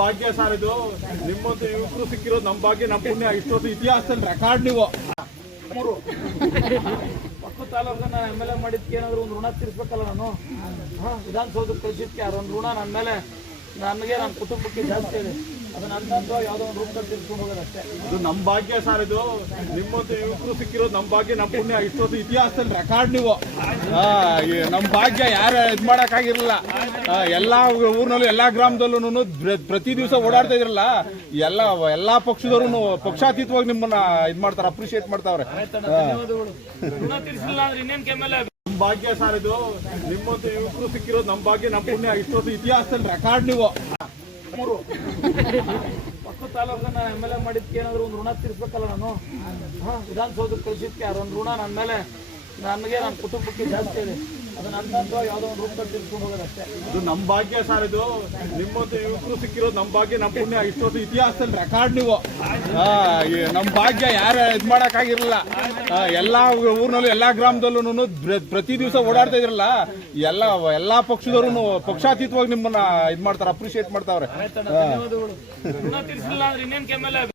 ಭಾಗ್ಯ sir ಇದು. ನಿಮ್ಮಂತ ಯುವಕರು ಸಿಕ್ಕಿರೋದು ನಮ್ಮ ಭಾಗ್ಯ, ನಮ್ಮ ಪುಣ್ಯ. ಇಷ್ಟೊತ್ತು ಇತಿಹಾಸದಲ್ಲಿ ರೆಕಾರ್ಡ್ ನೀವು. ಪಕ್ಕ ತಾಲೂಕನ್ನ MLA ಮಾಡಿದ್ಕೆ ಏನಾದ್ರು ಒಂದು ಋಣ ತೀರಿಸಬೇಕಲ್ಲ ನಾನು. ವಿಧಾನಸೌಧಕ್ಕೆ ಕಳಿಸಿದ್ಕೆ ಅದೊಂದು ಋಣ ನನ್ನ ಮೇಲೆ, ನನಗೆ ನನ್ನ ಕುಟುಂಬಕ್ಕೆ ಜಾಸ್ತಿ ಇದೆ. ಅದನ್ನ ಅಂತ ಯಾವುದೋ ಒಂದು ರೂಪದಲ್ಲಿ ತಿರ್ಸ್ಕೊಂಡು ಹೋಗೋದಷ್ಟೇ. ಇದು ನಮ್ಮ ಭಾಗ್ಯ ಸರ್ ಇದು. ನಿಮ್ಮಂತ ಯುವಕರು ಸಿಕ್ಕಿರೋದು ನಮ್ಮ ಭಾಗ್ಯ, ನಮ್ಮ ಪುಣ್ಯ. ಇಷ್ಟೊತ್ತು ಇತಿಹಾಸದಲ್ಲಿ ರೆಕಾರ್ಡ್ ನೀವು. ನಮ್ಮ ಭಾಗ್ಯ ಯಾರು ಇದು ಮಾಡೋಕ್ಕಾಗಿರಲಿಲ್ಲ. ಎಲ್ಲಾ ಊರಿನಲ್ಲೂ ಎಲ್ಲಾ ಗ್ರಾಮದಲ್ಲೂ ಪ್ರತಿ ದಿವಸ ಓಡಾಡ್ತಾ ಇದ್ರಲ್ಲ, ಎಲ್ಲಾ ಪಕ್ಷದವರು ಪಕ್ಷಾತೀತವಾಗಿ ನಿಮ್ಮನ್ನ ಇದು ಮಾಡ್ತಾರೆ, ಅಪ್ರಿಶಿಯೇಟ್ ಮಾಡ್ತಾವ್ರೆ. ಋಣ ತೀರಿಸಲಿಲ್ಲ ಅಂದ್ರೆ ಇನ್ನೇನ್ ಕೆಮ್ಮಲ್ಲ. ನಮ್ಮ ಭಾಗ್ಯ ಸರ್ ಇದು. ನಿಮ್ಮಂತ ಯುವಕರು ಸಿಕ್ಕಿರೋದು ನಮ್ಮ ಭಾಗ್ಯ, ನಮ್ಮ ಪುಣ್ಯ. ಇಷ್ಟೊತ್ತು ಇತಿಹಾಸದಲ್ಲಿ ರೆಕಾರ್ಡ್ ನೀವು. ಪಕ್ಕ ತಾಲೂಕನ್ನ MLA ಮಾಡಿದ್ಕೆ ಏನಾದ್ರು ಒಂದು ಋಣ ತೀರಿಸಬೇಕಲ್ಲ ನಾನು. ವಿಧಾನಸೌಧಕ್ಕೆ ಕಳಿಸಿದ್ಕೆ ಅದೊಂದು ಋಣ ನನ್ನ ಮೇಲೆ, ನನಗೆ ನನ್ನ ಕುಟುಂಬಕ್ಕೆ ಜಾಸ್ತಿ ಇದೆ. ಅದನ್ನ ಅಂತ ಯಾವುದೋ ಒಂದು ರೂಪದಲ್ಲಿ ತಿರ್ಸ್ಕೊಂಡು ಹೋಗೋದಷ್ಟೇ. ಇದು ನಮ್ಮ ಭಾಗ್ಯ ಸರ್ ಇದು. ನಿಮ್ಮಂತ ಯುವಕರು ಸಿಕ್ಕಿರೋದು ನಮ್ಮ ಭಾಗ್ಯ, ನಮ್ಮ ಪುಣ್ಯ. ಇಷ್ಟೊತ್ತು ಇತಿಹಾಸದಲ್ಲಿ ರೆಕಾರ್ಡ್ ನೀವು. ನಮ್ಮ ಭಾಗ್ಯ ಯಾರು ಇದು ಮಾಡೋಕ್ಕಾಗಿರಲಿಲ್ಲ. ಎಲ್ಲಾ ಊರಿನಲ್ಲೂ ಎಲ್ಲಾ ಗ್ರಾಮದಲ್ಲೂ ಪ್ರತಿ ದಿವಸ ಓಡಾಡ್ತಾ ಇದ್ರಲ್ಲ, ಎಲ್ಲಾ ಪಕ್ಷದವರು ಪಕ್ಷಾತೀತವಾಗಿ ನಿಮ್ಮನ್ನ ಇದು ಮಾಡ್ತಾರೆ, ಅಪ್ರಿಶಿಯೇಟ್ ಮಾಡ್ತಾವ್ರೆ. ಋಣ ತೀರಿಸಲಿಲ್ಲ ಅಂದ್ರೆ ಇನ್ನೇನ್ ಕೆಮ್ಮಲ್ಲ.